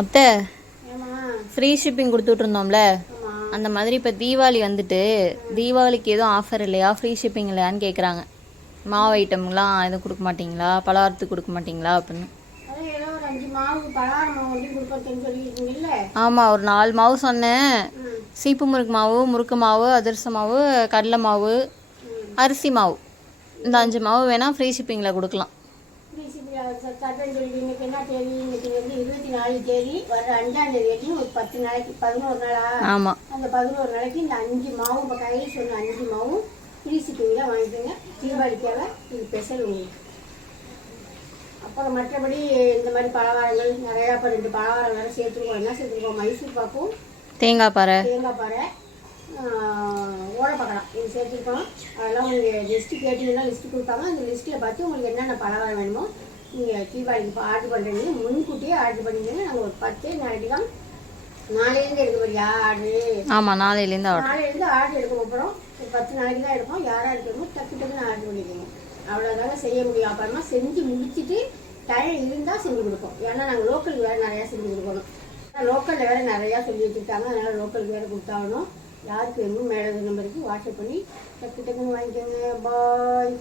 அத்தை free shipping கொடுத்துட்ருந்தோம்ல, அந்த மாதிரி இப்போ தீபாவளி வந்துட்டு தீபாவளிக்கு எதுவும் ஆஃபர் இல்லையா, ஃப்ரீ ஷிப்பிங் இல்லையான்னு கேட்குறாங்க. மாவு ஐட்டம்லாம் எதுவும் கொடுக்க மாட்டிங்களா, பலகாரத்துக்கு கொடுக்க மாட்டிங்களா அப்படின்னு. ஆமாம், ஒரு 4 மாவு சொன்னேன். சீப்பு முறுக்கு மாவு, முறுக்கு மாவு, அதிரச மாவு, கடலை மாவு, அரிசி மாவு, இந்த 5 மாவு வேணால் ஃப்ரீ ஷிப்பிங்கில் கொடுக்கலாம். இன்னைக்கு என்ன தேதி? இன்னைக்கு வந்து 24 தேதி, வர 2ஆம் தேதி வரைக்கும் ஒரு 10 நாளைக்கு, 11 நாளா? ஆமாம், அந்த 11 நாளைக்கு இந்த 5 மாவும், இப்போ கையில் சொன்ன 5 மாவும் ஃப்ரீ ஷிப்பிங்கில் வாங்கிக்கோங்க. தீபாவளிக்காக இது ஸ்பெஷல் உங்களுக்கு. அப்புறம் மற்றபடி இந்த மாதிரி பலகாரங்கள் நிறையா, இப்போ 2 பலகாரம் வேறு சேர்த்துருக்கோம். என்ன சேர்த்துருக்கோம்? மைசூர் பாக்கும், தேங்காய் பாறை, ஓடப்பக்கலாம், இது சேர்த்துருக்கோம். அதெல்லாம் உங்களுக்கு லிஸ்ட்டு கேட்டிங்கன்னா லிஸ்ட்டு கொடுப்பாங்க. அந்த லிஸ்ட்டில் பார்த்து உங்களுக்கு என்னென்ன பலகாரம் வேணுமோ நீங்கள் தீபாவளிக்கு இப்போ ஆர்டர் பண்ணுறீங்க. முன்கூட்டியே ஆர்டர் பண்ணிங்கன்னா நாங்கள் ஒரு 10 நாளைக்கு தான், நாளையிலேருந்து எடுக்க போறியா ஆர்டரு? ஆமாம், நாளையிலேருந்து ஆர்டர் எடுக்க போகிறோம். ஒரு 10 நாளைக்கு தான் எடுப்போம். யாராக எடுக்கணுமோ டக்கு டக்குன்னு ஆர்டர் பண்ணிக்கோங்க. அவ்வளோதாங்க செய்ய முடியும். அப்புறமா செஞ்சு முடிச்சுட்டு டைம் இருந்தால் செஞ்சு கொடுப்போம். ஏன்னா நாங்கள் லோக்கலுக்கு வேறு நிறையா செஞ்சு கொடுக்கணும். லோக்கலில் வேறு நிறையா சொல்லி வச்சுருக்காங்க. அதனால் லோக்கலுக்கு வேறு கொடுத்தாகணும். யாருக்கு வேணுமோ மேலே நம்பருக்கு வாட்ஸ்அப் பண்ணி டக்கு டக்குன்னு வாங்கிக்கோங்க. பாய்.